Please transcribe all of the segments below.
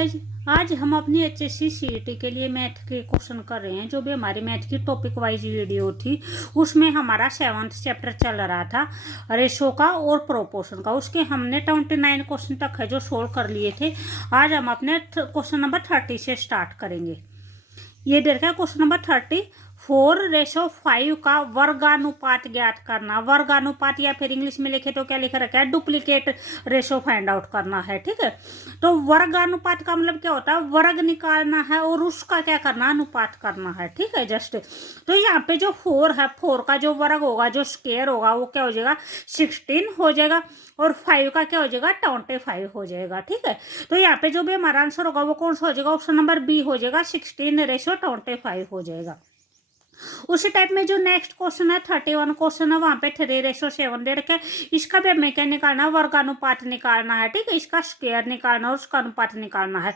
Guys, आज हम अपनी एचएससी सीईटी के लिए मैथ के क्वेश्चन कर रहे हैं। जो भी हमारी मैथ की टॉपिक वाइज वीडियो थी उसमें हमारा 7th चैप्टर चल रहा था रेशो का और प्रोपोर्शन का। उसके हमने 29 क्वेश्चन तक है जो सोल्व कर लिए थे। आज हम अपने क्वेश्चन नंबर 30 से स्टार्ट करेंगे। ये दे रखा है क्वेश्चन नंबर 34:5 का वर्गानुपात ज्ञात करना। वर्गानुपात या फिर इंग्लिश में लिखे तो क्या लिखा रखा है, डुप्लीकेट रेशो फाइंड आउट करना है। ठीक है, तो वर्गानुपात का मतलब क्या होता है, वर्ग निकालना है और उसका क्या करना, अनुपात करना है। ठीक है, जस्ट तो यहाँ पे जो 4 है, 4 का जो वर्ग होगा, जो स्क्वायर होगा, वो क्या हो जाएगा 16 हो जाएगा और 5 का क्या हो जाएगा 25 हो जाएगा। ठीक है, तो यहाँ पे जो भी हमारा आंसर होगा वो कौन सा हो जाएगा, ऑप्शन नंबर बी हो जाएगा, 16:25 हो जाएगा। उसी टाइप में जो नेक्स्ट क्वेश्चन है 31 क्वेश्चन है, वहां पे 3:7 दे रखा है। इसका भी हमें क्या निकालना है, वर्गानुपात निकालना है। ठीक है, इसका स्क्वायर निकालना है और उसका अनुपात निकालना है।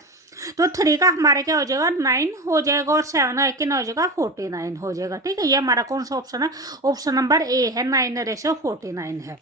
तो 3 का हमारे क्या हो जाएगा 9 हो जाएगा और 7 का कितना हो जाएगा 49 हो जाएगा। ठीक है, ये हमारा कौन सा ऑप्शन है, ऑप्शन नंबर ए है, 9:49 है।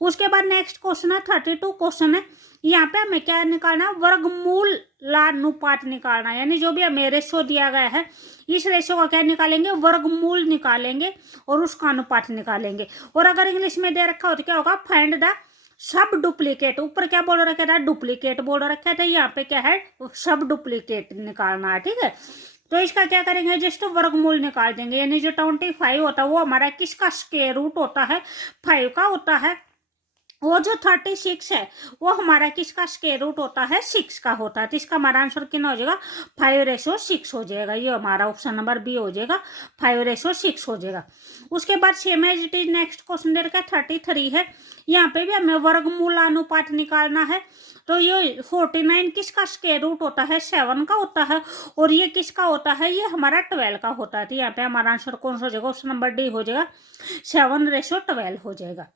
उसके बाद नेक्स्ट क्वेश्चन है 32 क्वेश्चन है। यहाँ पे हमें क्या निकालना है, वर्गमूल लानुपात निकालना है। यानी जो भी हमें रेशो दिया गया है, इस रेशो का क्या निकालेंगे, वर्गमूल निकालेंगे और उसका अनुपात निकालेंगे। और अगर इंग्लिश में दे रखा हो तो क्या होगा, फाइंड द सब डुप्लीकेट। ऊपर क्या बोल रखा था, डुप्लीकेट बोल रखा था, यहाँ पे क्या है सब डुप्लीकेट निकालना है। ठीक है, तो इसका क्या करेंगे, जस्ट वर्गमूल निकाल देंगे। यानी जो 25 होता है वो हमारा किसका स्क्वायर रूट होता है, 5 का होता है। वो जो 36 है वो हमारा किसका स्क्वायर रूट होता है, 6 का होता है। तो इसका हमारा आंसर कितना हो जाएगा, 5:6 हो जाएगा। ये हमारा ऑप्शन नंबर बी हो जाएगा, 5:6 हो जाएगा। उसके बाद same as it is next question दे रखा है 33 है। यहाँ पे भी हमें वर्गमूल अनुपात निकालना है। तो ये 49 किसका स्क्वायर रूट होता है, 7 का होता है। और ये किसका होता है, ये हमारा 12 का होता है। तो यहाँ पे हमारा आंसर कौन सा हो जाएगा, ऑप्शन नंबर डी हो जाएगा, 7:12 हो जाएगा।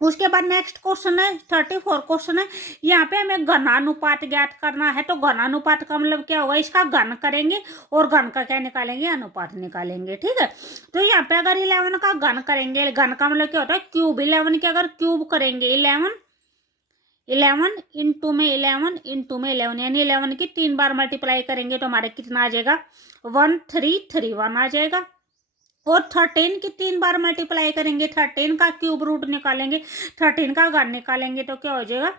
उसके बाद नेक्स्ट क्वेश्चन है 34 क्वेश्चन है। यहाँ पे हमें घनानुपात ज्ञात करना है। तो घनानुपात का मतलब क्या होगा, इसका घन करेंगे और घन का क्या निकालेंगे, अनुपात निकालेंगे। ठीक है, तो यहाँ पे अगर 11 का घन करेंगे, घन का मतलब क्या होता है क्यूब, 11 के अगर क्यूब करेंगे 11 इंटू में 11 इंटू में 11, यानी 11 की 3 बार मल्टीप्लाई करेंगे तो हमारे कितना आ जाएगा 1331 आ जाएगा। और 13 की 3 बार मल्टीप्लाई करेंगे, 13 का क्यूब रूट निकालेंगे, 13 का घन निकालेंगे तो क्या हो जाएगा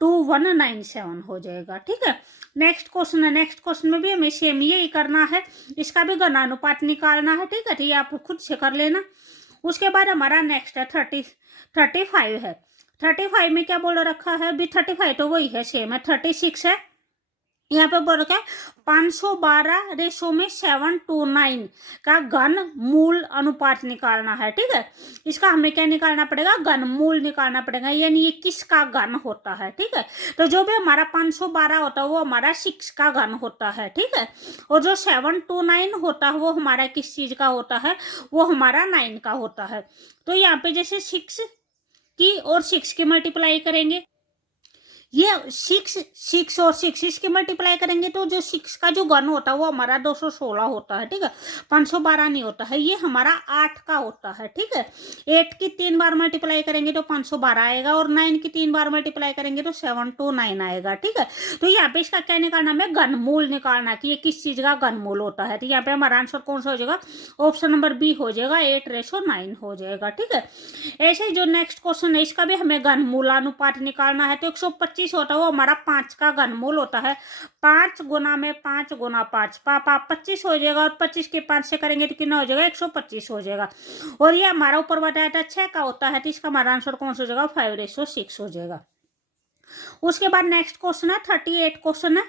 2197 हो जाएगा। ठीक है, नेक्स्ट क्वेश्चन है। नेक्स्ट क्वेश्चन में भी हमें सेम यही करना है, इसका भी घनानुपात निकालना है। ठीक है, तो ये आप खुद से कर लेना। उसके बाद हमारा नेक्स्ट है 35 है। 35 में क्या बोल रखा है, भी 35 तो वही है, सेम है। 36 है, यहाँ पे बोल रखा है 512:729 का घन मूल अनुपात निकालना है। ठीक है, इसका हमें क्या निकालना पड़ेगा, घन मूल निकालना पड़ेगा, यानी ये किसका घन होता है। ठीक है, तो जो भी हमारा 512 होता है वो हमारा 6 का घन होता है। ठीक है, और जो 729 होता है वो हमारा किस चीज का होता है, वो हमारा 9 का होता है। तो यहाँ पे जैसे 6 की और 6 की मल्टीप्लाई करेंगे, ये 6 और 6 इसके मल्टीप्लाई करेंगे तो जो 6 का जो घन होता है वो हमारा 216 होता है। ठीक है, 512 नहीं होता है, ये हमारा 8 का होता है। ठीक है, 8 की 3 बार मल्टीप्लाई करेंगे तो 512 आएगा और 9 की 3 बार मल्टीप्लाई करेंगे तो 729 आएगा। ठीक है, तो यहाँ पे इसका क्या निकालना, हमें घनमूल निकालना कि ये किस चीज का घनमूल होता है। तो यहाँ पे हमारा आंसर कौन सा हो जाएगा, ऑप्शन नंबर बी हो जाएगा, 8:9 हो जाएगा। ठीक है, ऐसे ही जो नेक्स्ट क्वेश्चन है इसका भी हमें घनमूलानुपात निकालना है। तो 125 होता है वो हमारा 5 का घनमूल होता है। 5 गुना में 5 गुना 5 पापा 25 हो जाएगा और 25 के 5 से करेंगे तो कितना हो जाएगा 125 हो जाएगा। और ये हमारा ऊपर बताया था 6 का होता है, तो इसका हमारा आंसर कौन सा हो जाएगा 5:6 हो जाएगा। उसके बाद नेक्स्ट क्वेश्चन है 38 क्वेश्चन है,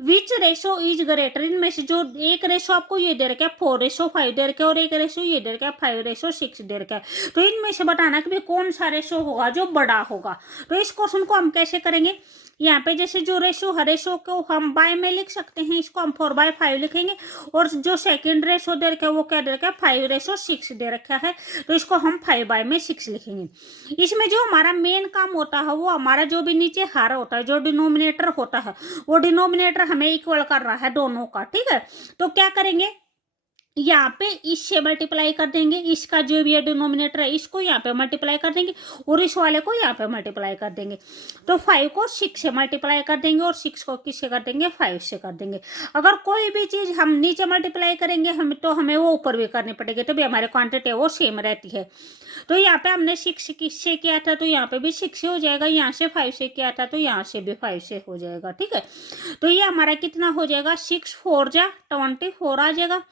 विच रेशो इज ग्रेटर। इनमें से जो एक रेशो आपको ये दे रखा है 4:5 दे रखा है और एक रेशो ये दे रखा है 5:6 दे रखा है। तो इनमें से बताना कि कौन सा रेशो होगा जो बड़ा होगा। तो इस क्वेश्चन को हम कैसे करेंगे, यहाँ पे जैसे जो रेशो है, रेशो को हम बाय में लिख सकते हैं, इसको हम 4/5 लिखेंगे। और जो सेकंड रेशो दे रखा है वो क्या दे रखा है 5:6 दे रखा है, तो इसको हम 5/6 लिखेंगे। इसमें जो हमारा मेन काम होता है वो हमारा जो भी नीचे हार होता है, जो डिनोमिनेटर होता है, वो डिनोमिनेटर हमें इक्वल कर रहा है दोनों का। ठीक है, तो क्या करेंगे, यहाँ पे इससे मल्टीप्लाई कर देंगे, इसका जो भी डिनोमिनेटर है इसको यहाँ पे मल्टीप्लाई कर देंगे और इस वाले को यहाँ पे मल्टीप्लाई कर देंगे। तो 5 को 6 से मल्टीप्लाई कर देंगे और 6 को किससे कर देंगे, 5 से कर देंगे। अगर कोई भी चीज़ हम नीचे मल्टीप्लाई करेंगे हम तो हमें वो ऊपर भी करनी पड़ेगी, तो भी हमारे क्वांटिटी वो सेम रहती है। तो यहाँ पे हमने 6 किससे किया था, तो यहाँ पे भी 6 से हो जाएगा, यहाँ से 5 से किया था तो यहाँ से भी 5 से हो जाएगा। ठीक है, तो ये हमारा कितना हो जाएगा, 6 4 जा 24 आ जाएगा,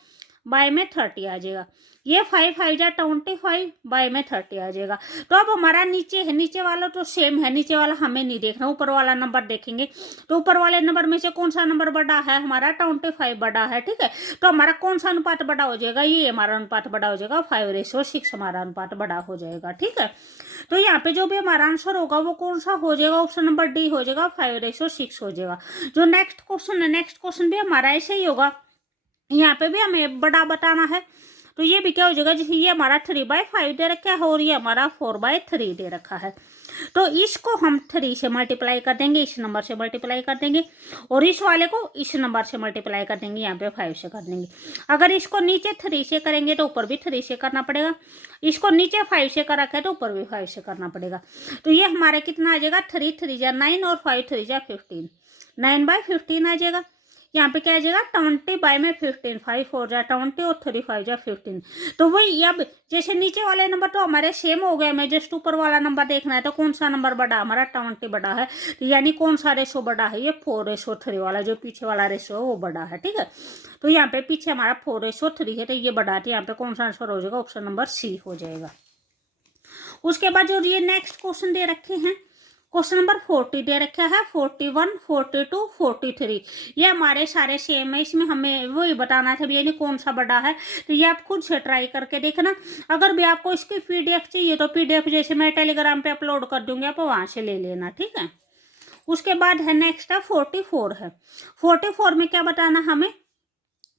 बाय में 30 आ जाएगा। ये 5 5 जा 25, बाय में 30 आ जाएगा। तो अब हमारा नीचे है, नीचे वाला तो सेम है, नीचे वाला हमें नहीं देखना, ऊपर वाला नंबर देखेंगे। तो ऊपर वाले नंबर में से कौन सा नंबर बड़ा है, हमारा 25 बड़ा है। ठीक है, तो हमारा कौन सा अनुपात बड़ा हो जाएगा, ये हमारा अनुपात बड़ा हो जाएगा, 5:6 हमारा अनुपात बड़ा हो जाएगा। ठीक है, तो यहाँ पे जो भी हमारा आंसर होगा वो कौन सा हो जाएगा, ऑप्शन नंबर डी हो जाएगा, 5:6 हो जाएगा। जो नेक्स्ट क्वेश्चन है, नेक्स्ट क्वेश्चन भी हमारा ऐसे ही होगा, यहाँ पे भी हमें बड़ा बताना है। तो ये भी क्या हो जाएगा, जैसे ये हमारा 3/5 दे रखा है और ये हमारा 4/3 दे रखा है। तो इसको हम 3 से मल्टीप्लाई कर देंगे, इस नंबर से मल्टीप्लाई कर देंगे, और इस वाले को इस नंबर से मल्टीप्लाई कर देंगे, यहाँ पे 5 से कर देंगे। अगर इसको नीचे 3 से करेंगे तो ऊपर भी 3 से करना पड़ेगा, इसको नीचे 5 से कर रखा है तो ऊपर भी 5 से करना पड़ेगा। तो ये हमारे कितना आ जाएगा, 3 3 जा 9 और 5 3 जा 15, 9/15 आ जाएगा। यहाँ पे क्या आ जाएगा, 20/15, 5 4 जा 20 और 3 5 जा 15। तो वही अब जैसे नीचे वाले नंबर तो हमारे सेम हो गए, हमें जस्ट ऊपर वाला नंबर देखना है। तो कौन सा नंबर बड़ा, हमारा 20 बड़ा है, तो यानी कौन सा रेशो बड़ा है, ये 4:3 वाला, जो पीछे वाला रेशो है वो बड़ा है। ठीक है, तो यहाँ पे पीछे हमारा 4:3 है, तो ये बड़ा है, तो यहाँ पे कौन सा आंसर हो जाएगा, ऑप्शन नंबर सी हो जाएगा। उसके बाद जो ये नेक्स्ट क्वेश्चन दे रखे हैं, क्वेश्चन नंबर 40 दे रखा है, 41 42 43, ये हमारे सारे सेम है, इसमें हमें वही बताना था यानी कौन सा बड़ा है। तो ये आप खुद से ट्राई करके देखना। अगर भी आपको इसकी पीडीएफ चाहिए तो पीडीएफ जैसे मैं टेलीग्राम पे अपलोड कर दूंगी, आप वहाँ से ले लेना। ठीक है, उसके बाद है नेक्स्ट है 44 है। 44 में क्या बताना, हमें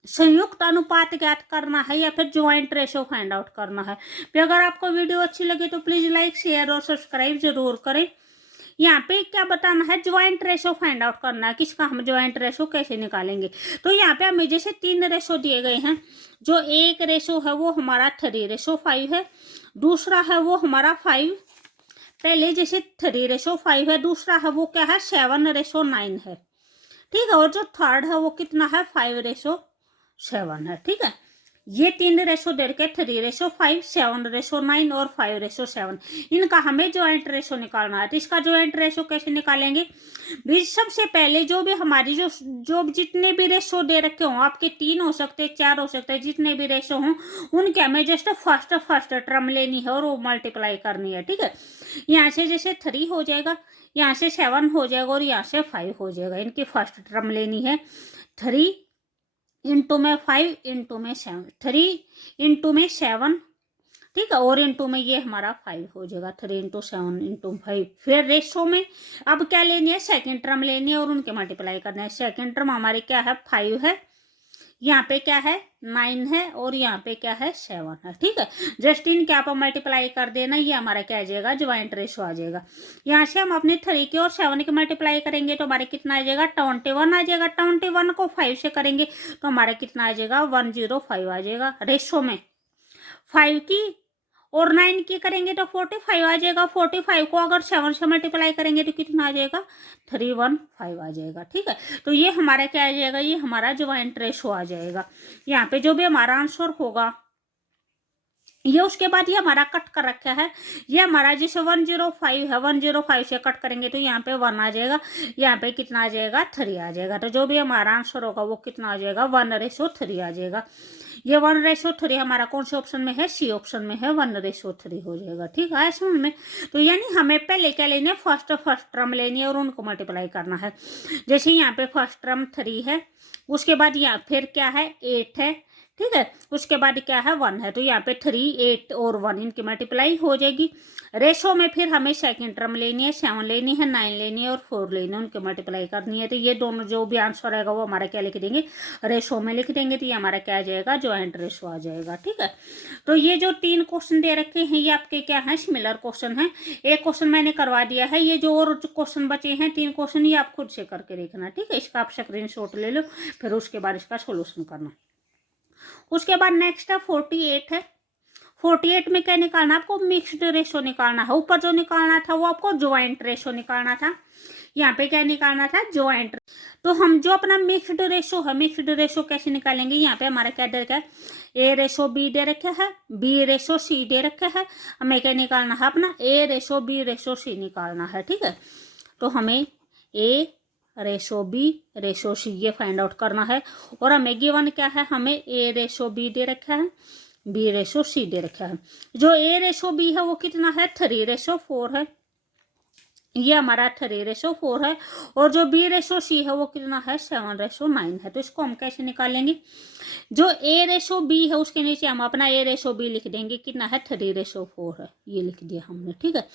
संयुक्त अनुपात ज्ञात करना है या फिर ज्वाइंट रेशो फाइंड आउट करना है। फिर अगर आपको वीडियो अच्छी लगे तो प्लीज़ लाइक शेयर और सब्सक्राइब जरूर करें। यहाँ पे क्या बताना है, ज्वाइंट रेशो फाइंड आउट करना है, किसका, हम ज्वाइंट रेशो कैसे निकालेंगे। तो यहाँ पे हमें जैसे 3 रेशो दिए गए हैं, जो एक रेशो है वो हमारा 3:5 है, दूसरा है वो हमारा 5, पहले जैसे 3:5 है, दूसरा है वो क्या है 7:9 है। ठीक है, और जो थर्ड है वो कितना है 5:7 है। ठीक है, ये 3 रेशो दे के 3:5, 7:9 और 5:7, इनका हमें ज्वाइंट रेशो निकालना है। तो इसका ज्वाइंट रेशो कैसे निकालेंगे, बीच सबसे पहले जो भी हमारी जो जितने भी रेशो दे रखे हों, आपके 3 हो सकते हैं, 4 हो सकते हैं, जितने भी रेशो हों उनके हमें जस्ट फर्स्ट टर्म लेनी है और वो मल्टीप्लाई करनी है। ठीक है, यहाँ से जैसे 3 हो जाएगा, यहाँ से 7 हो जाएगा और यहाँ से 5 हो जाएगा, इनकी फर्स्ट टर्म लेनी है। 3 इंटू में 5 इंटू में 7, 3 इंटू में 7, ठीक है, और इंटू में ये हमारा 5 हो जाएगा, 3 इंटू 7 इंटू 5। फिर रेशो में अब क्या लेनी है, सेकंड टर्म लेनी है और उनके मल्टीप्लाई करना है। सेकंड टर्म हमारी क्या है 5 है, यहाँ पे क्या है 9 है और यहाँ पे क्या है 7 है। ठीक है, जस्ट इन क्या आप मल्टीप्लाई कर देना, ये हमारा क्या आ जाएगा, ज्वाइंट रेशो आ जाएगा। यहाँ से हम अपने 3 के और 7 के मल्टीप्लाई करेंगे तो हमारे कितना आ जाएगा 21 आ जाएगा। 21 को 5 से करेंगे तो हमारा कितना आ जाएगा 105 आ जाएगा। रेशो में 5 की और 9 की करेंगे तो 45 आ जाएगा। 45 को अगर 7 से मल्टीप्लाई करेंगे तो कितना आ जाएगा 315 आ जाएगा। ठीक है, तो ये हमारा क्या आ जाएगा, ये हमारा ज्वाइंट रेशो आ जाएगा। यहाँ पे जो भी हमारा आंसर होगा ये, उसके बाद ये हमारा कट कर रखा है, ये हमारा जैसे 105 है, 105 से कट करेंगे तो यहाँ पे 1 आ जाएगा, यहाँ पे कितना आ जाएगा 3 आ जाएगा। तो जो भी हमारा आंसर होगा वो कितना आ जाएगा 1:3 आ जाएगा। ये 1:3 हमारा कौन से ऑप्शन में है, सी ऑप्शन में है, 1:3 हो जाएगा। ठीक है, समझ में। तो यानी हमें पहले क्या लेनी है, फर्स्ट टर्म लेनी है और उनको मल्टीप्लाई करना है। जैसे यहाँ पे फर्स्ट टर्म 3 है, उसके बाद यहाँ फिर क्या है 8 है, ठीक है, उसके बाद क्या है 1 है, तो यहाँ पे 3 8 और 1 इनकी मल्टीप्लाई हो जाएगी। रेशो में फिर हमें सेकंड टर्म लेनी है, 7 लेनी है, 9 लेनी है और 4 लेनी है, उनकी मल्टीप्लाई करनी है। तो ये दोनों जो भी आंसर आएगा वो हमारा क्या लिख देंगे, रेशो में लिख देंगे। तो ये हमारा क्या आ जाएगा, ज्वाइंट रेशो आ जाएगा। ठीक है, तो ये जो 3 क्वेश्चन दे रखे हैं ये आपके क्या है, सिमिलर क्वेश्चन है। एक क्वेश्चन मैंने करवा दिया है, ये जो और क्वेश्चन बचे हैं 3 क्वेश्चन ये आप खुद से करके देखना। ठीक है, इसका आप स्क्रीनशॉट ले लो, फिर उसके बाद इसका सोल्यूशन करना। उसके बाद नेक्स्ट है 48 है। 48 में क्या निकालना है आपको, मिक्स्ड रेशो निकालना है। ऊपर जो निकालना था वो आपको ज्वाइंट रेशो निकालना था, यहाँ पे क्या निकालना था, ज्वाइंट। तो हम जो अपना मिक्स्ड रेशो है, मिक्स्ड रेशो कैसे निकालेंगे, यहाँ पे हमारा क्या दे रखा है, ए रेशो बी दे रखा है, बी रेशो सी दे रखा है। हमें क्या निकालना है अपना, ए रेशो बी रेशो सी निकालना है, ठीक है। तो हमें ए रेशो बी रेशो सी ये फाइंड आउट करना है। और हमें गिवन क्या है, हमें ए रेशो बी दे रखा है, बी रेशो सी दे रखा है। जो ए रेशो बी है वो कितना है, 3:4 है, ये हमारा 3:4 है। और जो बी रेशो सी है वो कितना है, 7:9 है। तो इसको हम कैसे निकालेंगे, जो ए रेशो बी है उसके नीचे हम अपना ए रेशो बी लिख देंगे, कितना है, 3:4 है, ये लिख दिया हमने, ठीक है।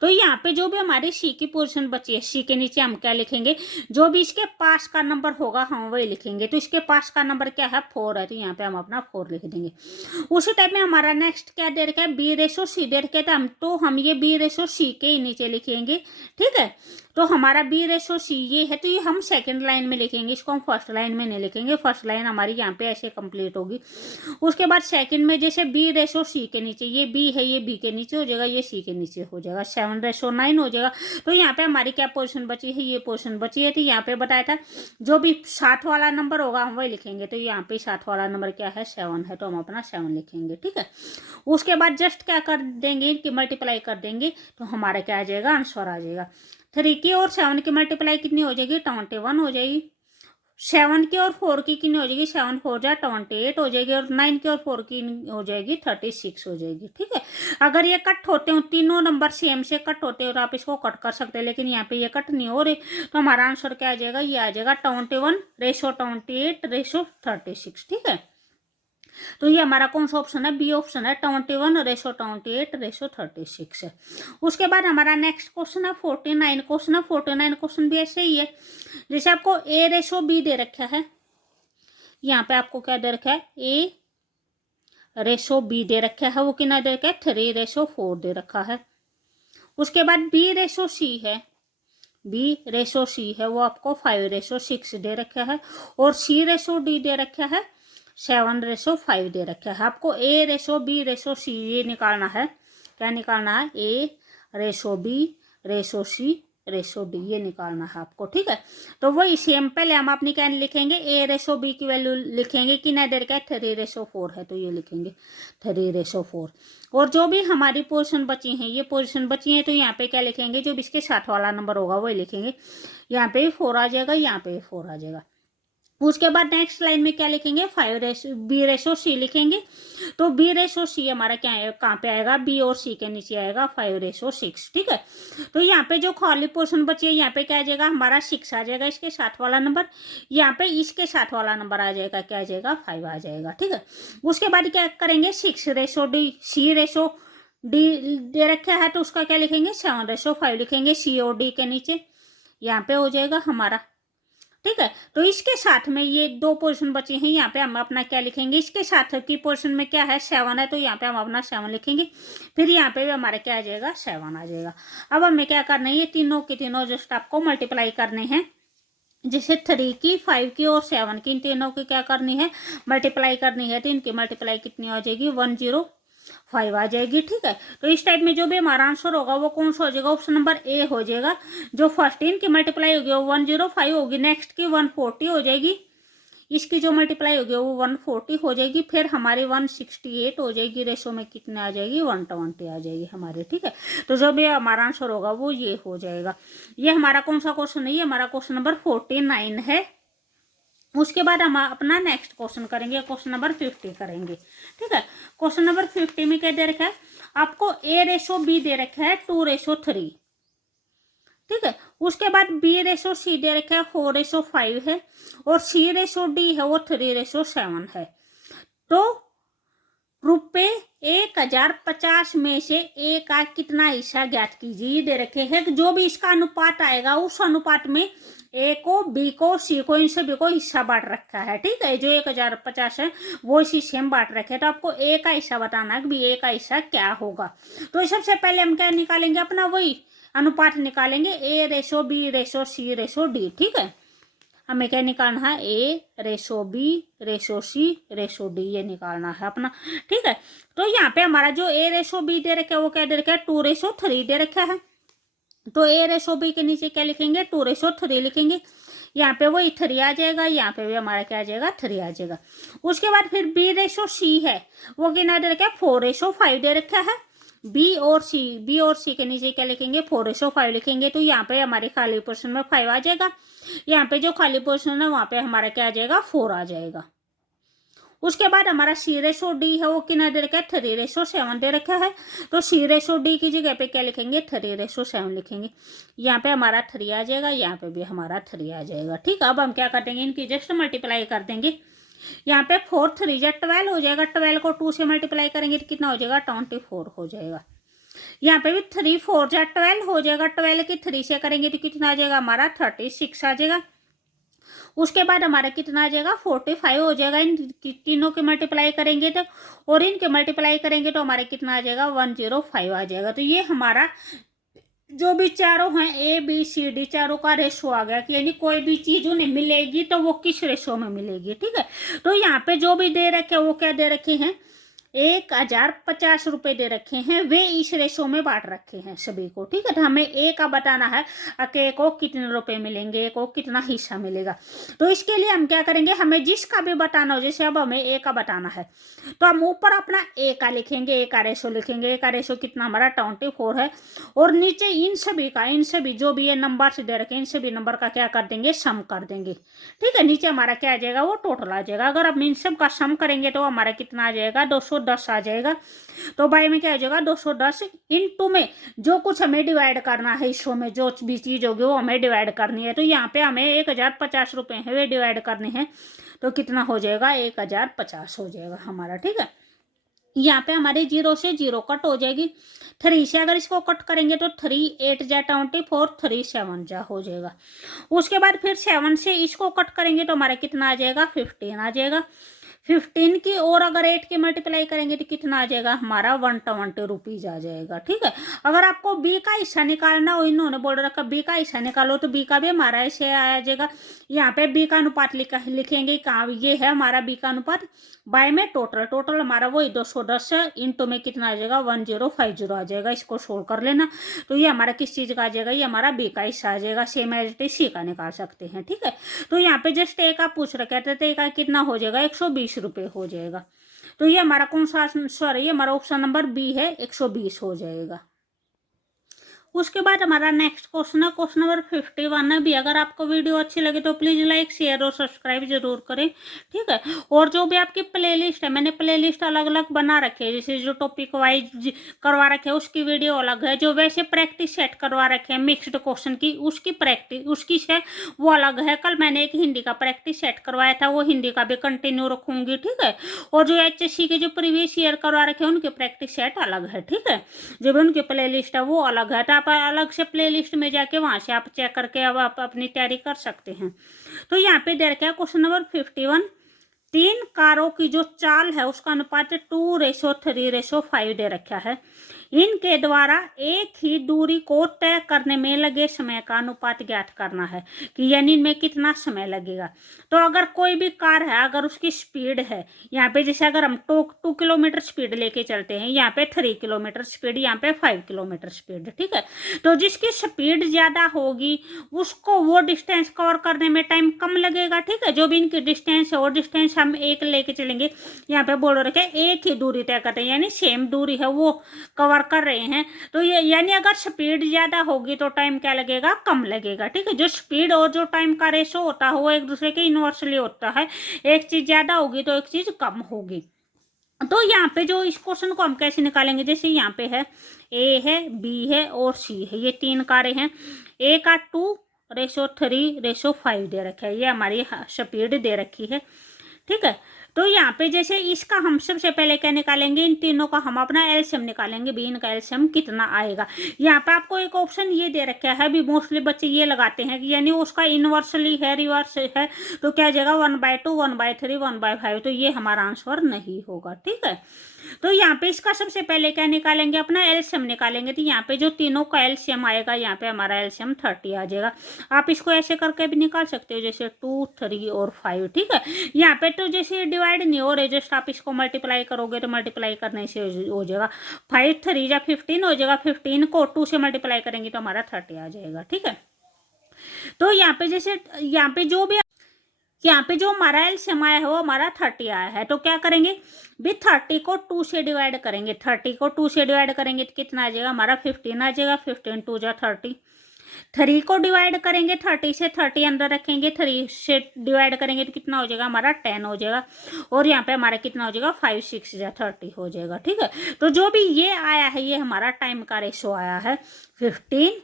तो यहाँ पे जो भी हमारी सी की पोजीशन बची है, सी के नीचे हम क्या लिखेंगे, जो भी इसके पास का नंबर होगा हम वही लिखेंगे। तो इसके पास का नंबर क्या है, 4 है, तो यहाँ पे हम अपना 4 लिख देंगे। उसी टाइप में हमारा नेक्स्ट क्या दे रखा है, बी रेशो सी दे रखा है, तो हम ये बी रेशो सी के ही नीचे लिखेंगे, ठीक है। तो हमारा बी रेशो सी ये है, तो ये हम सेकंड लाइन में लिखेंगे, इसको हम फर्स्ट लाइन में नहीं लिखेंगे। फर्स्ट लाइन हमारी यहाँ पे ऐसे कंप्लीट होगी। उसके बाद सेकंड में जैसे बी रेशो सी के नीचे, ये बी है, ये बी के नीचे हो जाएगा, ये सी के नीचे हो जाएगा, 7:9 हो जाएगा। तो यहाँ पे हमारी क्या पोजीशन बची है, ये पोजीशन बची है। तो यहाँ पे बताया था जो भी 60 वाला नंबर होगा हम वही लिखेंगे। तो यहाँ पे 60 वाला नंबर क्या है, 7 है, तो हम अपना 7 लिखेंगे, ठीक है। उसके बाद जस्ट क्या कर देंगे, इनकी मल्टीप्लाई कर देंगे, तो हमारा क्या आ जाएगा, आंसर आ जाएगा। 3 की और 7 की मल्टीप्लाई कितनी हो जाएगी, 21 हो जाएगी। 7 की और 4 की कितनी हो जाएगी, 7 4 जा 28 हो जाएगी। और 9 की और 4 की हो जाएगी 36 हो जाएगी, ठीक है। अगर ये कट होते हो, तीनों नंबर सेम से कट होते हो, तो आप इसको कट कर सकते हैं, लेकिन यहाँ पे ये कट नहीं हो रहे, तो हमारा आंसर क्या आ जाएगा, ये आ जाएगा 21:28, ठीक है। तो ये हमारा कौन सा ऑप्शन है, बी ऑप्शन है, 21:28:36 है। उसके बाद हमारा नेक्स्ट क्वेश्चन है 49 क्वेश्चन है। 49 क्वेश्चन भी ऐसे ही है, जैसे आपको ए रेशो बी दे रखा है, यहाँ पे आपको क्या दे रखा है, ए रेशो बी दे रखा है, वो कितना दे रखा है, 3:4 दे रखा है। उसके बाद बी रेशो सी है, बी रेशो सी है, वो आपको 5:6 दे रखा है। और सी रेशो डी दे रखा है, 7:5 दे रखा है। आपको ए रेशो बी रेशो सी ये निकालना है, क्या निकालना है, ए रेशो बी रेशो सी रेशो डी ये निकालना है आपको, ठीक है। तो वही सेम पहले हम अपनी क्या लिखेंगे, ए रेशो बी की वैल्यू लिखेंगे, कि ना देर का 3:4 है, तो ये लिखेंगे 3:4। और जो भी हमारी पोजीशन बची हैं, ये पोजीशन बची हैं, तो यहाँ पे क्या लिखेंगे, जो भी इसके 60 वाला नंबर होगा वही लिखेंगे। यहाँ पे 4 आ जाएगा, यहाँ पे 4 आ जाएगा। उसके बाद नेक्स्ट लाइन में क्या लिखेंगे, बी रेशो सी लिखेंगे। तो बी रेशो सी हमारा क्या है, कहाँ पे आएगा, बी और सी के नीचे आएगा 5:6, ठीक है। तो यहाँ पे जो खाली पोर्शन बची है, यहाँ पे क्या आ जाएगा, हमारा 6 आ जाएगा, इसके 60 वाला नंबर। यहाँ पे इसके 60 वाला नंबर आ जाएगा, क्या आ जाएगा, 5 आ जाएगा, ठीक है। उसके बाद क्या करेंगे, 6:डी सी रेशो डी दे रखा है, तो उसका क्या लिखेंगे, 7:5 लिखेंगे, सी और डी के नीचे, यहाँ पे हो जाएगा हमारा, ठीक है। तो इसके साथ में ये 2 पोर्शन बचे हैं, यहाँ पे हम अपना क्या लिखेंगे, इसके साथ की पोर्शन में क्या है, 7 है, तो यहाँ पे हम अपना 7 लिखेंगे। फिर यहाँ पे भी हमारा क्या आ जाएगा, 7 आ जाएगा। अब हमें क्या करना है, ये तीनों के तीनों जस्ट आपको मल्टीप्लाई करने हैं। जैसे 3 की 5 की और 7 की, इन तीनों की क्या करनी है, मल्टीप्लाई करनी है। तो इनकी मल्टीप्लाई कितनी आ जाएगी, 105 आ जाएगी, ठीक है। तो इस टाइप में जो भी हमारा आंसर होगा वो कौन सा हो जाएगा, ऑप्शन नंबर ए हो जाएगा। जो फर्स्ट इनकी मल्टीप्लाई होगी वो 105 होगी, नेक्स्ट की 140 हो जाएगी, इसकी जो मल्टीप्लाई होगी वो 140 हो जाएगी, फिर हमारी 168 हो जाएगी, रेशो में कितने आ जाएगी, 120 आ जाएगी हमारे, ठीक है। तो जो भी हमारा आंसर होगा वो ये हो जाएगा। ये हमारा कौन सा क्वेश्चन है, ये हमारा क्वेश्चन नंबर 49 है। उसके बाद हम अपना नेक्स्ट क्वेश्चन करेंगे, क्वेश्चन नंबर 50 करेंगे, ठीक है। क्वेश्चन नंबर 50 में क्या दे रखा है, आपको ए रेशो बी दे रखा है 2:3, ठीक है। उसके बाद बी रेशो सी दे रखा है 4:5 है, और सी रेशो डी है वो 3:7 है। तो रुपये 1050 में से ए का कितना हिस्सा ज्ञात कीजिए, ये दे रखे हैं कि जो भी इसका अनुपात आएगा उस अनुपात में ए को बी को सी को इन सभी को हिस्सा बांट रखा है, ठीक है। जो 1050 है वो इसी सेम बांट रखे हैं। तो आपको ए का हिस्सा बताना है कि भी ए का हिस्सा क्या होगा। तो सबसे पहले हम क्या निकालेंगे, अपना वही अनुपात निकालेंगे, ए रेशो बी रेशो सी रेशो डी, ठीक है। हमें क्या निकालना है, ए रेशो बी रेशो सी रेशो डी, ये निकालना है अपना, ठीक है। तो यहाँ पे हमारा जो ए रेशो बी दे रखा है वो क्या दे रखा है, 2:3 दे रखा है। तो ए रेशो बी के नीचे क्या लिखेंगे, 2:3 लिखेंगे। यहाँ पे वही 3 आ जाएगा, यहाँ पे भी हमारा क्या आ जाएगा, 3 आ जाएगा। उसके बाद फिर बी रेशो सी है, वो कितना दे रखा है, 4:5 दे रखा है। बी और सी के नीचे क्या लिखेंगे, 4:5 लिखेंगे। तो यहाँ पे हमारे खाली पोर्शन में 5 आ जाएगा, यहाँ पे जो खाली पोर्शन है वहाँ पे हमारा क्या आ जाएगा, 4 आ जाएगा। उसके बाद हमारा सी रेशो डी है, वो कितना दे रखा है, 3:7 दे रखा है। तो सी रेशो डी की जगह पे क्या लिखेंगे, 3:7 लिखेंगे। यहाँ पे हमारा 3 आ जाएगा, यहाँ पे भी हमारा 3 आ जाएगा, ठीक है। अब हम क्या कर देंगे, इनकी जस्ट मल्टीप्लाई कर देंगे। यहाँ पे 4 3 जा 12 हो जाएगा, 12 को 2 से मल्टीप्लाई करेंगे तो कितना हो जाएगा, 24 हो जाएगा। यहाँ पे भी 3 4 जा 12 हो जाएगा, 12 की 3 से करेंगे तो कितना आ जाएगा, हमारा 36 आ जाएगा। उसके बाद हमारा कितना आ जाएगा, 45 हो जाएगा। इन तीनों के मल्टीप्लाई करेंगे तो, और इनके मल्टीप्लाई करेंगे तो हमारे कितना आ जाएगा, 105 आ जाएगा। तो ये हमारा जो भी चारों हैं ए बी सी डी चारों का रेशो आ गया, कि यानी कोई भी चीज उन्हें मिलेगी तो वो किस रेशो में मिलेगी, ठीक है। तो यहाँ पे जो भी दे रखे वो क्या दे रखे हैं, 1050 रुपये दे रखे हैं, वे इस रेशो में बांट रखे हैं सभी को, ठीक है। तो हमें ए का बताना है कि ए को कितने रुपए मिलेंगे, ए को कितना हिस्सा मिलेगा। तो इसके लिए हम क्या करेंगे, हमें जिसका भी बताना हो, जैसे अब हमें ए का बताना है तो हम ऊपर अपना ए का लिखेंगे, ए का रेशो लिखेंगे। ए का रेशो कितना हमारा 24 है, और नीचे इन सभी जो भी ये नंबर से दे रखे इन सभी नंबर का क्या कर देंगे, सम कर देंगे, ठीक है। नीचे हमारा क्या आ जाएगा, वो टोटल आ जाएगा। अगर हम इन सब का सम करेंगे तो हमारा कितना आ जाएगा, 210 आ जाएगा। तो बाई में क्या आ जाएगा, 210 इंटू में जो कुछ हमें डिवाइड करना है, हिस्सों में जो भी चीज होगी वो हमें डिवाइड करनी है। तो यहाँ पे हमें 1050 रुपये है वे डिवाइड करने हैं, तो कितना हो जाएगा, 1050 हो जाएगा हमारा, ठीक है। यहाँ पे हमारे 0 से 0 कट हो जाएगी। 3 से अगर इसको कट करेंगे तो 3 8 जा 24, 3 7 जा हो जाएगा। उसके बाद फिर 7 से इसको कट करेंगे तो हमारा कितना आ जाएगा, 15 आ जाएगा। 15 की और अगर 8 की मल्टीप्लाई करेंगे तो कितना आ जाएगा, हमारा 120 रुपीज आ जाएगा, ठीक है। अगर आपको बी का हिस्सा निकालना हो, इन्होंने बोल रखा बी का हिस्सा निकालो, तो बी का भी हमारा ऐसे आ जाएगा। यहाँ पे बी का अनुपात लिखेंगे, कहाँ ये है हमारा बी का अनुपात, बाय में टोटल हमारा वही 210 इंटू में कितना आ जाएगा, 1050 आ जाएगा। इसको सोल्व कर लेना। तो ये हमारा किस चीज़ का आ जाएगा, ये हमारा बी का हिस्सा आ जाएगा। Same as it is C का निकाल सकते हैं, ठीक है। तो यहाँ पे जस्ट ए का पूछ रखे थे, तो ए का कितना हो जाएगा, 120 रुपये हो जाएगा। तो ये हमारा कौन सा, सॉरी ये हमारा ऑप्शन नंबर बी है, 120 हो जाएगा। उसके बाद हमारा नेक्स्ट क्वेश्चन है, क्वेश्चन नंबर 51 है भी। अगर आपको वीडियो अच्छी लगे तो प्लीज़ लाइक शेयर और सब्सक्राइब जरूर करें, ठीक है। और जो भी आपकी प्लेलिस्ट है, मैंने प्लेलिस्ट अलग अलग बना रखी है, जैसे जो टॉपिक वाइज करवा रखे हैं उसकी वीडियो अलग है, जो वैसे प्रैक्टिस सेट करवा रखे हैं मिक्स्ड क्वेश्चन की उसकी प्रैक्टिस उसकी है वो अलग है। कल मैंने एक हिंदी का प्रैक्टिस सेट करवाया था, वो हिंदी का भी कंटिन्यू रखूंगी, ठीक है। और जो HSC के जो प्रीवियस ईयर करवा रखे हैं उनके प्रैक्टिस सेट अलग है, ठीक है। जो भी उनकी प्ले लिस्ट है वो अलग है, तो आप अलग से प्ले लिस्ट में जाके वहाँ से आप चेक करके अब आप अपनी तैयारी कर सकते हैं। तो यहाँ पे दे रखा है क्वेश्चन नंबर 51, 3 कारों की जो चाल है उसका अनुपात 2:3:5 दे रखा है। इनके द्वारा एक ही दूरी को तय करने में लगे समय का अनुपात ज्ञात करना है, कि यानी इनमें कितना समय लगेगा। तो अगर कोई भी कार है, अगर उसकी स्पीड है, यहाँ पे जैसे अगर हम 2 किलोमीटर स्पीड लेके चलते हैं, यहाँ पे 3 किलोमीटर स्पीड, यहाँ पे 5 किलोमीटर स्पीड, ठीक है। तो जिसकी स्पीड ज़्यादा होगी उसको वो डिस्टेंस कवर करने में टाइम कम लगेगा, ठीक है। जो भी इनकी डिस्टेंस है और डिस्टेंस हम एक लेके चलेंगे, यहाँ पे बोल रखे एक ही दूरी तय करते हैं, यानी सेम दूरी है वो कवर कर रहे हैं। तो ये यानी अगर स्पीड ज़्यादा होगी तो टाइम क्या लगेगा, कम लगेगा, ठीक है। जो स्पीड और जो टाइम का रेशो होता है वो एक दूसरे के इन्वर्सली होता है, एक चीज़ ज़्यादा होगी तो एक चीज़ कम होगी। तो यहाँ पे जो इस क्वेश्चन को हम कैसे निकालेंगे, जैसे यहाँ पे है ए है, बी है और सी है, ये 3 कारें हैं। ए का 2:3:5 दे रखा है, ये हमारी स्पीड दे रखी है, ठीक है। तो यहाँ पे जैसे इसका हम सबसे पहले क्या निकालेंगे, इन तीनों का हम अपना एलसीएम निकालेंगे भी, इनका एलसीएम कितना आएगा। यहाँ पे आपको एक ऑप्शन ये दे रखा है भी, मोस्टली बच्चे ये लगाते हैं कि यानी उसका इनवर्सली है, रिवर्स है, तो क्या जाएगा 1/2, 1/3, 1/5, तो ये हमारा आंसर नहीं होगा। ठीक है, तो यहाँ पे इसका सबसे पहले क्या निकालेंगे, अपना एलसीएम निकालेंगे। तो यहाँ पे जो तीनों का एलसीएम आएगा, यहाँ पे हमारा एलसीएम 30 आ जाएगा। आप इसको ऐसे करके भी निकाल सकते हो, जैसे 2, 3 और 5। ठीक है, यहाँ पे तो जैसे डिवाइड नहीं हो रहे, जस्ट आप इसको मल्टीप्लाई करोगे तो मल्टीप्लाई करने से हो जाएगा 5 3 जा 15 हो जाएगा। 15 को 2 से मल्टीप्लाई करेंगे तो हमारा 30 आ जाएगा। ठीक है, तो यहाँ पे जैसे यहाँ पे जो हमारा एलसीएम आया है वो हमारा 30 आया है। तो क्या करेंगे भी, 30 को 2 से डिवाइड करेंगे। 30 को 2 से डिवाइड करेंगे तो कितना आ जाएगा, हमारा 15 आ जाएगा। 15 2 जा 30। 3 को डिवाइड करेंगे 30 से, 30 अंदर रखेंगे, 3 से डिवाइड करेंगे तो कितना हो जाएगा, हमारा 10 हो जाएगा। और यहाँ पे हमारा कितना हो जाएगा, 5 6 जा 30 हो जाएगा। ठीक है, तो जो भी ये आया है ये हमारा टाइम का रेशो आया है, 15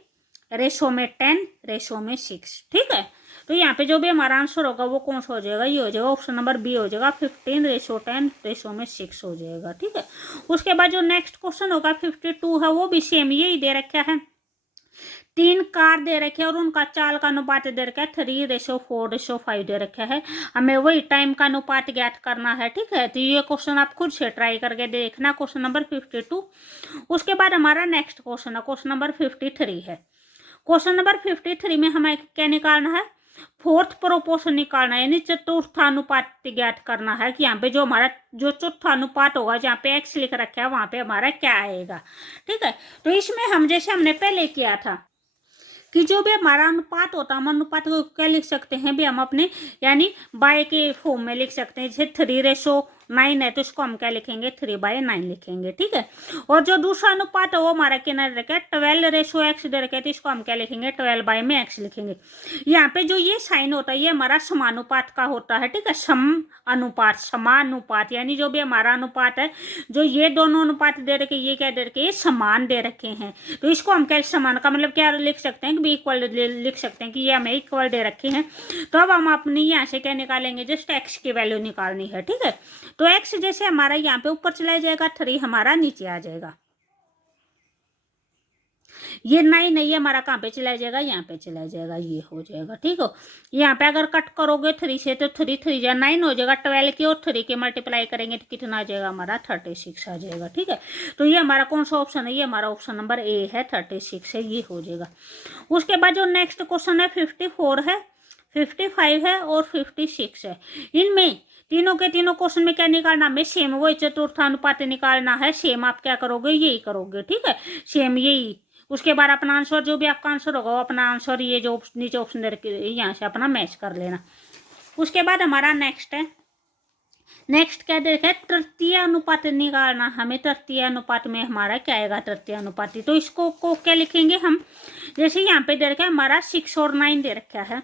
रेशो में 10 रेशो में 6। ठीक है, तो यहाँ पे जो भी हमारा आंसर होगा वो कौन सा हो जाएगा, ये हो जाएगा ऑप्शन नंबर बी हो जाएगा, 15 रेशो 10 रेशो में 6 हो जाएगा। ठीक है, उसके बाद जो नेक्स्ट क्वेश्चन होगा 52 है, वो भी सेम यही दे रखा है। 3 कार दे रखे हैं और उनका चाल का अनुपात दे रखा है 3:4:5 दे रखा है। हमें वही टाइम का अनुपात ज्ञात करना है। ठीक है, तो ये क्वेश्चन आप खुद से ट्राई करके देखना, क्वेश्चन नंबर 52। उसके बाद हमारा नेक्स्ट क्वेश्चन है, क्वेश्चन नंबर 53 है। क्वेश्चन नंबर 53 में हमें क्या निकालना है, फोर्थ प्रोपोर्शन निकालना है, यानी चतुर्थानुपात ज्ञात करना है कि यहाँ पे जो हमारा जो चतुर्थानुपात होगा, जहाँ पे एक्स लिख रखा है वहाँ पे हमारा क्या आएगा। ठीक है, तो इसमें हम जैसे हमने पहले किया था कि जो भी हमारा अनुपात होता है, हम अनुपात को क्या लिख सकते हैं भी, हम अपने यानी बाय के फॉर्म में लिख सकते हैं। जैसे 3:9 है तो इसको हम क्या लिखेंगे, 3/9 लिखेंगे। ठीक है, और जो दूसरा अनुपात है वो हमारा क्या रखा है, 12:x दे रखा है, तो इसको हम क्या लिखेंगे, 12/x लिखेंगे। यहाँ पे जो ये साइन होता है ये हमारा समानुपात का होता है। ठीक है, सम अनुपात, समानुपात, यानी जो भी हमारा अनुपात है, जो ये दोनों अनुपात दे रखे, ये क्या दे रखे, ये समान दे रखे हैं। तो इसको हम क्या, समान का मतलब क्या लिख सकते हैं कि इक्वल लिख सकते हैं कि ये हमें इक्वल दे रखे हैं। तो अब हम अपनी यहाँ से क्या निकालेंगे, जस्ट एक्स की वैल्यू निकालनी है। ठीक है, तो एक्स जैसे हमारा यहाँ पे ऊपर चला जाएगा, 3 हमारा नीचे आ जाएगा। ये 9 है, ये हमारा कहाँ पे चला जाएगा, यहाँ पे चला जाएगा, ये हो जाएगा। ठीक हो, यहाँ पे अगर कट करोगे 3 से तो 3 3 जा 9 हो जाएगा। 12 की और 3 के मल्टीप्लाई करेंगे तो कितना आ जाएगा, हमारा 36 आ जाएगा। ठीक है, तो ये हमारा कौन सा ऑप्शन है, ये हमारा ऑप्शन नंबर ए है, 36 है, ये हो जाएगा। उसके बाद जो नेक्स्ट क्वेश्चन है 54 है, 55 है और 56 है। इनमें तीनों के तीनों क्वेश्चन में क्या निकालना, हमें सेम वही चतुर्थानुपात निकालना है। सेम आप क्या करोगे, यही करोगे। ठीक है, सेम यही। उसके बाद अपना आंसर, जो भी आपका आंसर होगा वो अपना आंसर ये जो नीचे ऑप्शन दे रखे यहाँ से अपना मैच कर लेना। उसके बाद हमारा नेक्स्ट है, नेक्स्ट क्या दे रखा है, तृतीय अनुपात निकालना हमें। तृतीय अनुपात में हमारा क्या आएगा, तृतीय अनुपाती। तो इसको को क्या लिखेंगे हम, जैसे यहाँ पे दे रखा है हमारा 6 और 9 दे रखा है,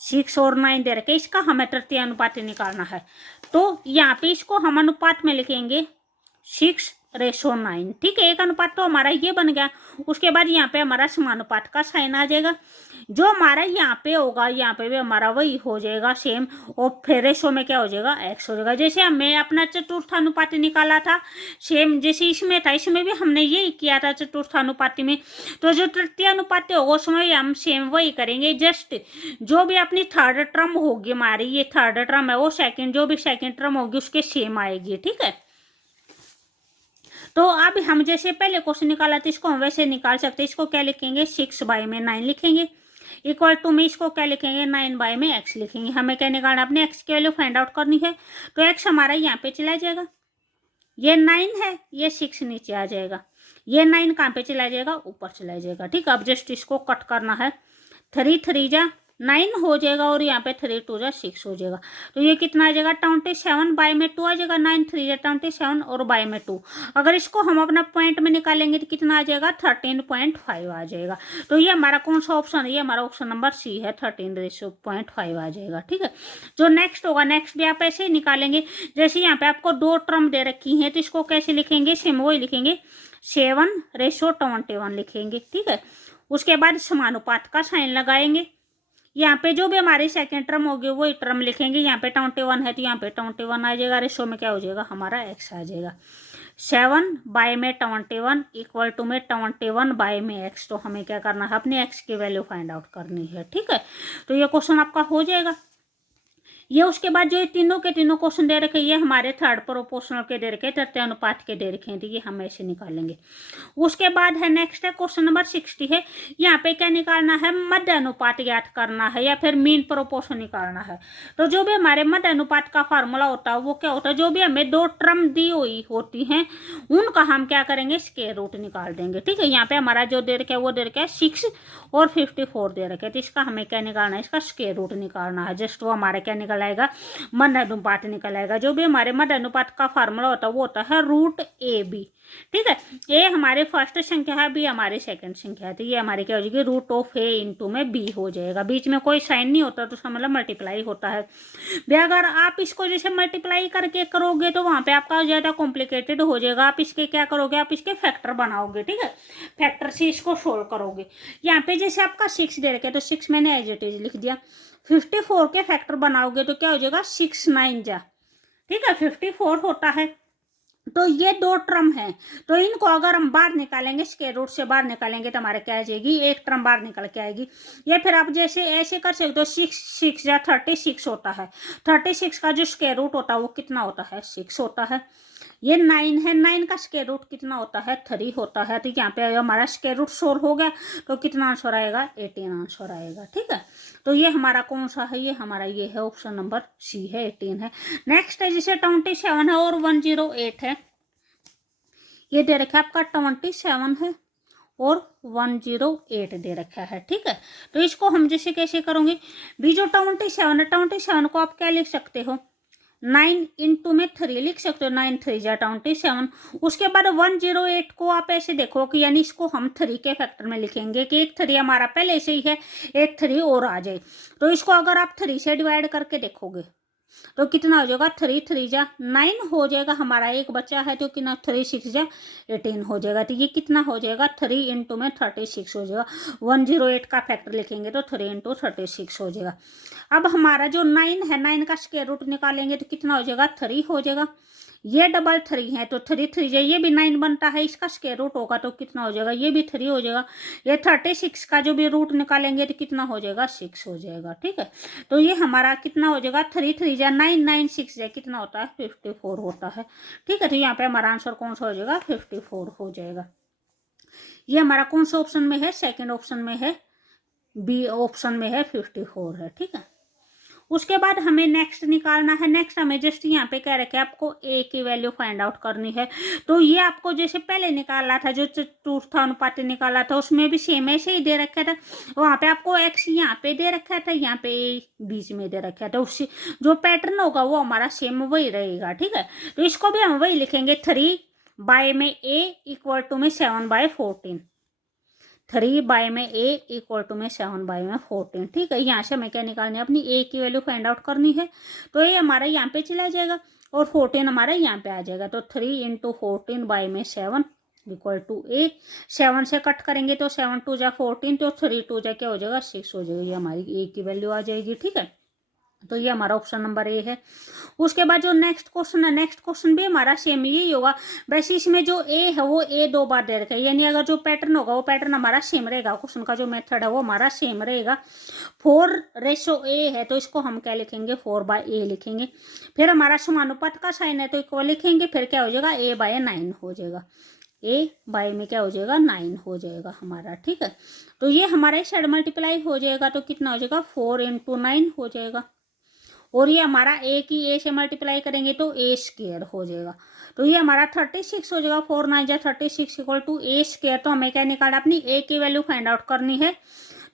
6 और 9 दे रखे, इसका हमें तृतीय अनुपात निकालना है। तो यहाँ पे इसको हम अनुपात में लिखेंगे 6:9। ठीक है, एक अनुपात तो हमारा ये बन गया। उसके बाद यहाँ पे हमारा समानुपात का साइन आ जाएगा, जो हमारा यहाँ पे होगा, यहाँ पे भी हमारा वही हो जाएगा सेम। और फिर रेशो में क्या हो जाएगा, एक्स हो जाएगा। जैसे हमें अपना चतुर्थानुपाती निकाला था, सेम जैसे इसमें था, इसमें भी हमने यही किया था चतुर्थानुपाती में। तो जो तृतीय अनुपाती होगा उसमें भी हम सेम वही करेंगे। जस्ट जो भी अपनी थर्ड टर्म होगी हमारी, ये थर्ड टर्म है, वो सेकेंड, जो भी सेकेंड टर्म होगी उसके सेम आएगी। ठीक है, तो अब हम जैसे पहले क्वेश्चन निकाला था इसको हम वैसे निकाल सकते हैं। इसको क्या लिखेंगे, 6/9 लिखेंगे, इक्वल टू में इसको क्या लिखेंगे, 9/x लिखेंगे। हमें क्या निकालना, अपने x की वैल्यू फाइंड आउट करनी है। तो x हमारा यहाँ पे चला जाएगा, ये 9 है, ये 6 नीचे आ जाएगा, ये 9 कहाँ पे चला जाएगा, ऊपर चला जाएगा। ठीक है, अब जस्ट इसको कट करना है, 3 3 जा 9 हो जाएगा और यहाँ पे 3 2 जा 6 हो जाएगा। तो ये कितना आ जाएगा, 27/2 आ जाएगा। 9 3 जा 27 और बाय में 2। अगर इसको हम अपना पॉइंट में निकालेंगे तो कितना आ जाएगा, 13.5 आ जाएगा। तो ये हमारा कौन सा ऑप्शन है, ये हमारा ऑप्शन नंबर सी है, 13.5 आ जाएगा। ठीक है, जो नेक्स्ट होगा, नेक्स्ट भी आप ऐसे ही निकालेंगे। जैसे यहाँ पे आपको 2 टर्म दे रखी है तो इसको कैसे लिखेंगे, सेम वही लिखेंगे, 7:21 लिखेंगे। ठीक है, उसके बाद समानुपात का साइन लगाएंगे। यहाँ पे जो भी हमारी सेकेंड टर्म होगी वही टर्म लिखेंगे। यहाँ पे 21 है तो यहाँ पे 21 आ जाएगा। रेशो में क्या हो जाएगा हमारा x आ जाएगा। 7 बाय में 21 इक्वल टू में 21 बाय में x। तो हमें क्या करना है, अपने x की वैल्यू फाइंड आउट करनी है। ठीक है, तो ये क्वेश्चन आपका हो जाएगा। ये उसके बाद जो ये तीनों के तीनों क्वेश्चन दे रखे, ये हमारे थर्ड प्रोपोर्शनल के दे रखे, तृतीय अनुपात के दे रखे हैं, तो ये हम ऐसे निकालेंगे। उसके बाद है नेक्स्ट है क्वेश्चन नंबर 60 है। यहाँ पे क्या निकालना है, मध्य अनुपात ज्ञात करना है या फिर मीन प्रोपोर्शन निकालना है। तो जो भी हमारे मध्य अनुपात का फार्मूला होता है वो क्या होता है, जो भी हमें दो टर्म दी हुई होती हैं उनका हम क्या करेंगे, स्क्वायर रूट निकाल देंगे। ठीक है, यहाँ पे हमारा जो दे रखा है वो दे रखा है 6 और 54 दे रखे, तो इसका हमें क्या निकालना है, इसका स्क्वायर रूट निकालना है। जस्ट वो हमारा क्या निकल आएगा, मध्य अनुपात निकल आएगा। जो भी हमारे मध्य अनुपात का फार्मूला होता है वो होता है √AB। ठीक है, ए हमारे फर्स्ट संख्या है, बी हमारी सेकंड संख्या है, तो ये हमारी क्या हो जाएगी, √A इंटू में बी हो जाएगा। बीच में कोई साइन नहीं होता तो उसका मतलब मल्टीप्लाई होता है। भी अगर आप इसको जैसे मल्टीप्लाई करके करोगे तो वहाँ पे आपका ज़्यादा कॉम्प्लिकेटेड हो जाएगा। आप इसके क्या करोगे, आप इसके फैक्टर बनाओगे। ठीक है, फैक्टर से इसको सोल्व करोगे। यहाँ पे जैसे आपका 6 दे रखे तो 6 मैंने एज इट इज लिख दिया। 54 के फैक्टर बनाओगे तो क्या हो जाएगा, 6 9 जा। ठीक है, 54 होता है। तो ये दो टर्म है, तो इनको अगर हम बाहर निकालेंगे, स्क्वायर रूट से बाहर निकालेंगे तो हमारे क्या आ जाएगी, एक टर्म बाहर निकल के आएगी। ये फिर आप जैसे ऐसे कर सकते हो, 6 या 36 होता है। 36 का जो स्क्वायर रूट होता है वो कितना होता है, 6 होता है। ये 9 है, 9 का स्क्वायर रूट कितना होता है, 3 होता है। तो यहाँ पे हमारा स्क्वायर रूट 4 हो गया, तो कितना आंसर आएगा, 18 आंसर आएगा। ठीक है, तो ये हमारा कौन सा है, ये हमारा ये है ऑप्शन नंबर सी है, 18 है। नेक्स्ट है जैसे 27 है और 108 है। ये दे रखा है आपका 27 है और 108 दे रखा है। ठीक है, तो इसको हम जैसे कैसे करोगे, भी जो 27 है, 27 को आप क्या लिख सकते हो, 9 इंटू में 3 लिख सकते हो, 9 3 जा 27। उसके बाद 108 को आप ऐसे देखो कि यानी इसको हम 3 के फैक्टर में लिखेंगे कि एक 3 हमारा पहले से ही है, एक 3 और आ जाए। तो इसको अगर आप 3 से डिवाइड करके देखोगे तो कितना हो जाएगा, 3 3 जा 9 हो जाएगा। हमारा एक बच्चा है तो कितना, 3 6 जा 18 हो जाएगा। तो ये कितना हो जाएगा, 3 इंटू में 36 हो जाएगा। 108 का फैक्टर लिखेंगे तो 3 इंटू 36 हो जाएगा। अब हमारा जो 9 है, 9 का स्क्वायर रूट निकालेंगे तो कितना हो जाएगा, 3 हो जाएगा। ये 3 है तो 3 3 जाए, ये भी 9 बनता है, इसका स्क्वायर रूट होगा तो कितना हो जाएगा, ये भी 3 हो जाएगा। ये 36 का जो भी रूट निकालेंगे तो कितना हो जाएगा, 6 हो जाएगा। ठीक है, तो ये हमारा कितना हो जाएगा, 3 3 जा 9 9 6 जाए कितना होता है, 54 होता है। ठीक है, तो यहाँ पे हमारा आंसर कौन सा हो जाएगा, 54 हो जाएगा। ये हमारा कौन सा ऑप्शन में है, सेकेंड ऑप्शन में है, बी ऑप्शन में है 54 है। ठीक है, उसके बाद हमें नेक्स्ट निकालना है। नेक्स्ट हमें जस्ट यहाँ पे क्या रखे, आपको ए की वैल्यू फाइंड आउट करनी है। तो ये आपको जैसे पहले निकाला था, जो चतुर्थ अनुपात निकाला था उसमें भी सेम ऐसे ही दे रखा था। वहाँ पे आपको एक्स यहाँ पे दे रखा था, यहाँ पे बीच में दे रखा था। उससे जो पैटर्न होगा वो हमारा सेम वही रहेगा। ठीक है, तो इसको भी हम वही लिखेंगे, 3 बाय में ए इक्वल टू में 7/14। 3 बाय में ए इक्वल टू में 7 बाय में 14। ठीक है, यहाँ से हमें क्या निकालनी है, अपनी ए की वैल्यू फाइंड आउट करनी है। तो ये हमारा यहाँ पे चला जाएगा और 14 हमारा यहाँ पे आ जाएगा। तो 3 इंटू 14 बाय में 7 इक्वल टू ए। 7 से कट करेंगे तो 7 2 जा 14, तो 3 2 जा क्या हो जाएगा, 6 हो जाएगा। ये हमारी ए की वैल्यू आ जाएगी। ठीक है, तो ये हमारा ऑप्शन नंबर ए है। उसके बाद जो नेक्स्ट क्वेश्चन है, नेक्स्ट क्वेश्चन भी हमारा सेम यही होगा। वैसे इसमें जो ए है वो ए 2 बार दे रखा है, यानी अगर जो पैटर्न होगा वो पैटर्न हमारा सेम रहेगा। क्वेश्चन का जो मेथड है वो हमारा सेम रहेगा। 4:A है तो इसको हम क्या लिखेंगे, 4/A लिखेंगे। फिर हमारा समानुपात का साइन है तो इक्वल लिखेंगे। फिर क्या हो जाएगा, A/9 हो जाएगा। ए बाय में क्या हो जाएगा, 9 हो जाएगा हमारा। ठीक है, तो ये हमारा इस साइड मल्टीप्लाई हो जाएगा तो कितना हो जाएगा, 4 इंटू 9 हो जाएगा। और ये हमारा ए की ए से मल्टीप्लाई करेंगे तो ए स्क्वायर हो जाएगा। तो ये हमारा 36 हो जाएगा। 4 9 जा 36 इक्वल टू ए स्क्वायर। तो हमें क्या निकालना, अपनी ए की वैल्यू फाइंड आउट करनी है।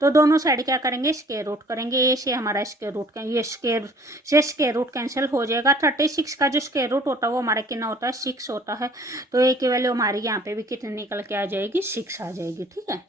तो दोनों साइड क्या करेंगे, स्क्वायर रूट करेंगे। ए से हमारा स्क्वायर रूट, ये स्क्वायर से स्क्वायर रूट कैंसिल हो जाएगा। 36 का जो स्क्वायर रूट होता है वो हमारा कितना होता है, 6 होता है। तो ए की वैल्यू हमारी यहाँ पे भी कितनी निकल के आ जाएगी, 6 आ जाएगी। ठीक है,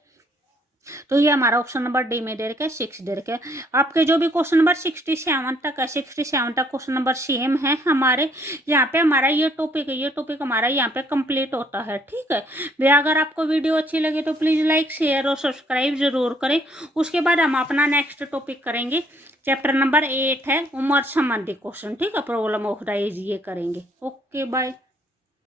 तो ये हमारा ऑप्शन नंबर डी में दे रखा है 6 दे रखा है। आपके जो भी क्वेश्चन नंबर 67 तक है, 67 तक क्वेश्चन नंबर सेम है हमारे। यहाँ पे हमारा ये टॉपिक हमारा यहाँ पे कंप्लीट होता है, ठीक है भैया। अगर आपको वीडियो अच्छी लगे तो प्लीज़ लाइक शेयर और सब्सक्राइब जरूर करें। उसके बाद हम अपना नेक्स्ट टॉपिक करेंगे, चैप्टर नंबर 8 है उम्र संबंधी क्वेश्चन, ठीक है, प्रॉब्लम ऑफ द एज, ये करेंगे। Okay bye.